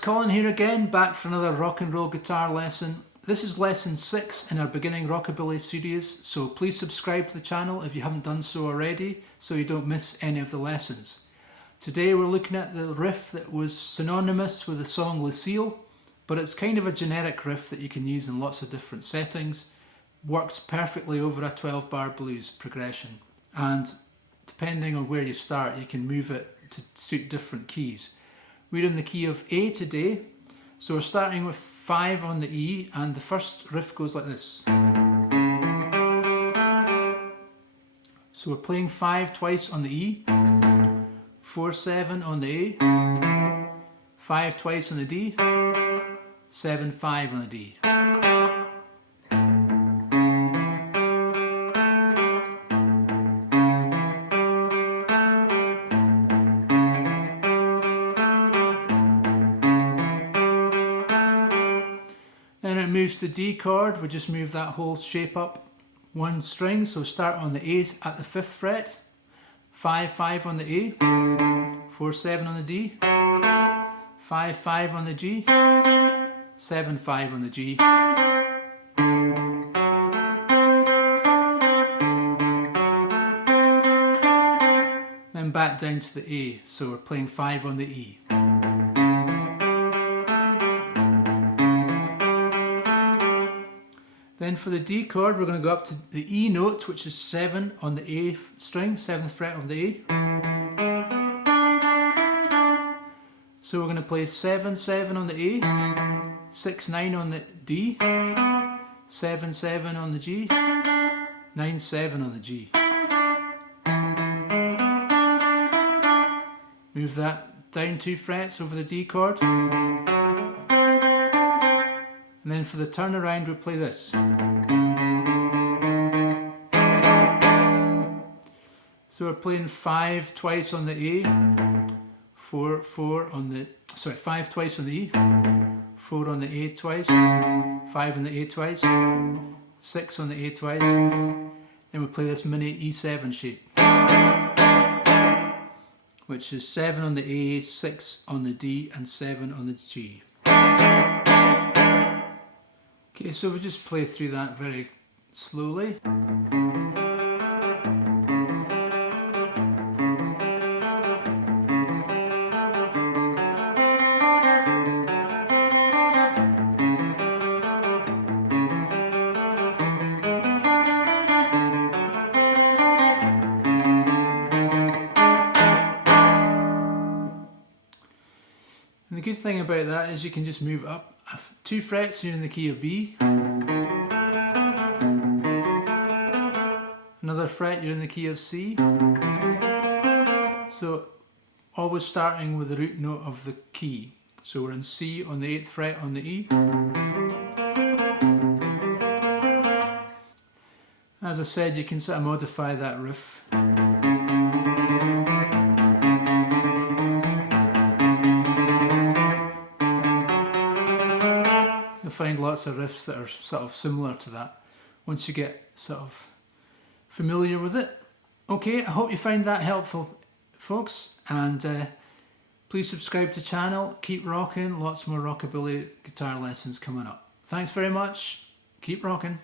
Colin here again, back for another rock and roll guitar lesson. This is lesson 6 in our beginning Rockabilly series, so please subscribe to the channel if you haven't done so already, so you don't miss any of the lessons. Today we're looking at the riff that was synonymous with the song Lucille, but it's kind of a generic riff that you can use in lots of different settings. Works perfectly over a 12-bar blues progression, and depending on where you start you can move it to suit different keys. We're in the key of A today, so we're starting with 5 on the E, and the first riff goes like this. So we're playing 5 twice on the E, 4-7 on the A, 5 twice on the D, 7-5 on the D. Then it moves to D chord. We just move that whole shape up one string, so start on the A at the 5th fret, 5-5 on the A, 4-7 on the D, 5-5 on the G, 7-5 on the G. Then back down to the A, so we're playing 5 on the E. Then for the D chord, we're going to go up to the E note, which is 7 on the A string, 7th fret of the A. So we're going to play 7-7 on the A, 6-9 on the D, 7-7 on the G, 9-7 on the G. Move that down 2 frets over the D chord. And then for the turnaround we play this. So we're playing 5 twice on the A, 5 twice on the E, 4 on the A twice, 5 on the A twice, 6 on the A twice. Then we play this mini E7 shape, which is 7 on the A, 6 on the D and 7 on the G. Okay, so we'll just play through that very slowly. And the good thing about that is you can just move up 2 frets, you're in the key of B. Another fret, you're in the key of C. So always starting with the root note of the key. So we're in C on the 8th fret on the E. As I said, you can sort of modify that riff. Find lots of riffs that are sort of similar to that once you get sort of familiar with it. Okay, I hope you find that helpful, folks, and please subscribe to the channel. Keep rocking, lots more rockabilly guitar lessons coming up. Thanks very much, keep rocking.